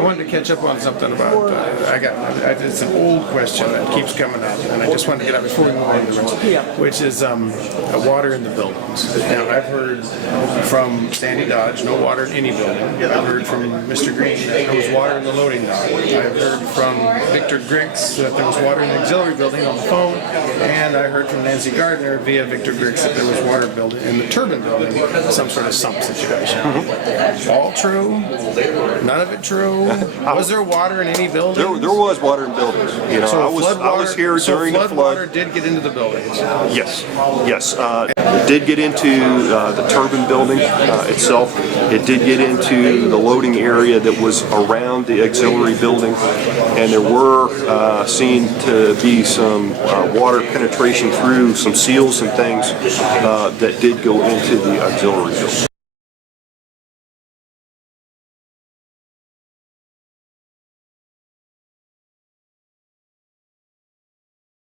I wanted to catch up on something about, it's an old question that keeps coming up, and I just wanted to get up before we move on to the rest, which is water in the buildings. Now, I've heard from Sandy Dodge, no water in any building. I've heard from Mr. Green that there was water in the loading dock. I've heard from Victor Griggs that there was water in the auxiliary building on the phone, and I heard from Nancy Gardner via Victor Griggs that there was water in the turbine building, some sort of sump situation. All true? None of it true? Was there water in any building? There was water in buildings. You know, so I was here during the flood. Water did get into the buildings. Yes. It did get into the turbine building itself. It did get into the loading area that was around the auxiliary building, and there were seen to be some water penetration through some seals and things that did go into the auxiliary building.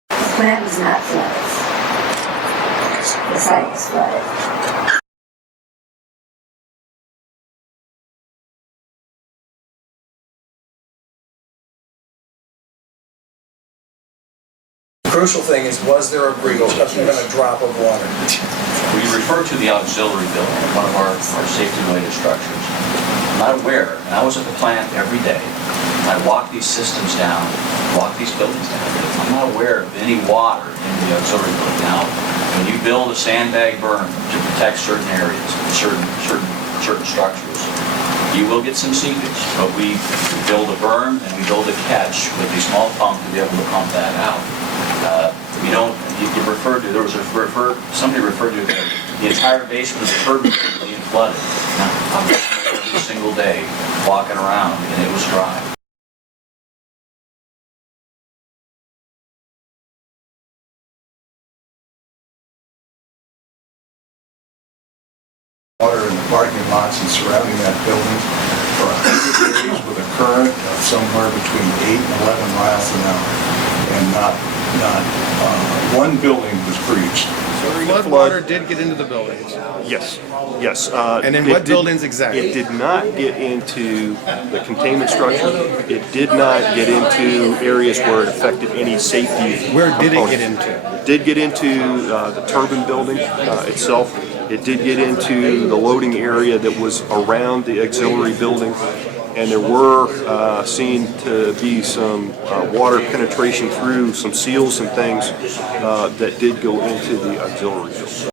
The plant was not flooded. The site was flooded. The crucial thing is, was there a breach of even a drop of water? We refer to the auxiliary building, one of our safety-related structures. I'm not aware, and I was at the plant every day. I walk these systems down, walk these buildings down. I'm not aware of any water in the auxiliary building. Now, when you build a sandbag berm to protect certain areas, certain structures, you will get some seepage. But we build a berm and we build a catch with a small pump to be able to pump that out. We don't. You referred to somebody referred to the entire basement of the turbine being flooded. Now, I'm every single day walking around and it was dry. Water in the parking lots and surrounding that building for 100 days with a current of somewhere between 8 and 11 miles an hour, and not one building was breached. So flood water did get into the buildings. Yes. And in what buildings exactly? It did not get into the containment structure. It did not get into areas where it affected any safety. Where did components. it get into? It did get into the turbine building itself. It did get into the loading area that was around the auxiliary building, and there were seen to be some water penetration through some seals and things that did go into the auxiliary building.